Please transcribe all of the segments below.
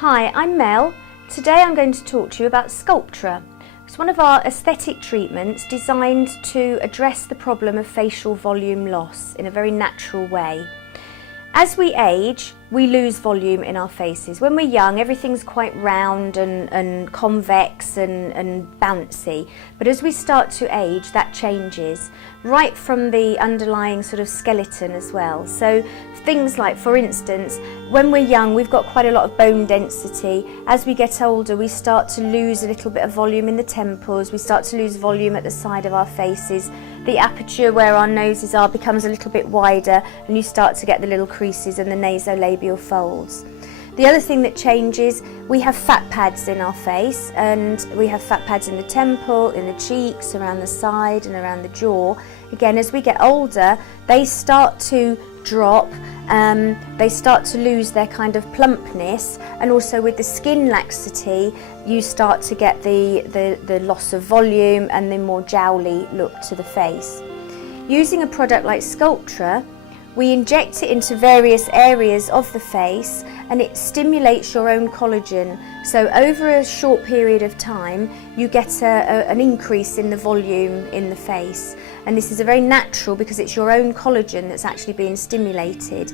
Hi, I'm Mel. Today I'm going to talk to you about Sculptra. It's one of our aesthetic treatments designed to address the problem of facial volume loss in a very natural way. As we age, we lose volume in our faces. When we're young, everything's quite round and convex and bouncy. But as we start to age, that changes, right from the underlying sort of skeleton as well. So things like, for instance, when we're young, we've got quite a lot of bone density. As we get older, we start to lose a little bit of volume in the temples. We start to lose volume at the side of our faces. The aperture where our noses are becomes a little bit wider, and you start to get the little creases and the nasolabial folds. The other thing that changes, we have fat pads in our face, and we have fat pads in the temple, in the cheeks, around the side and around the jaw. Again, as we get older, they start to drop, they start to lose their kind of plumpness, and also with the skin laxity you start to get the loss of volume and the more jowly look to the face. Using a product like Sculptra, we inject it into various areas of the face and it stimulates your own collagen. So over a short period of time you get an increase in the volume in the face, and this is a very natural because it's your own collagen that's actually being stimulated.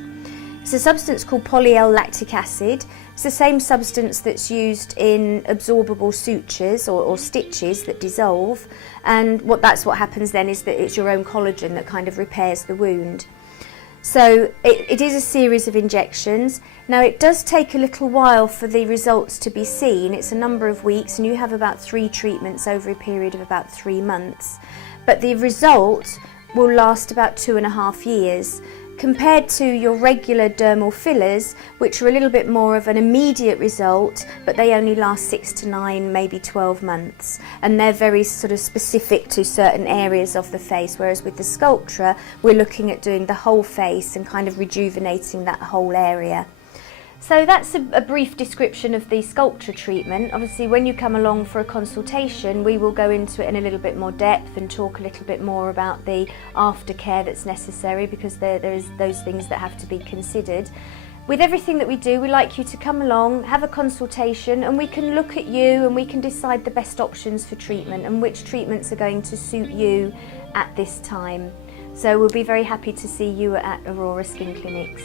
It's a substance called poly-L-lactic acid. It's the same substance that's used in absorbable sutures or stitches that dissolve, and that's what happens then is that it's your own collagen that kind of repairs the wound. So it is a series of injections. Now it does take a little while for the results to be seen. It's a number of weeks, and you have about 3 treatments over a period of about 3 months. But the result will last about 2.5 years, compared to your regular dermal fillers, which are a little bit more of an immediate result, but they only last 6 to 9, maybe 12 months. And they're very sort of specific to certain areas of the face, whereas with the Sculptra, we're looking at doing the whole face and kind of rejuvenating that whole area. So that's a brief description of the Sculptra treatment. Obviously, when you come along for a consultation, we will go into it in a little bit more depth and talk a little bit more about the aftercare that's necessary, because there is those things that have to be considered. With everything that we do, we like you to come along, have a consultation, and we can look at you and we can decide the best options for treatment and which treatments are going to suit you at this time. So we'll be very happy to see you at Aurora Skin Clinics.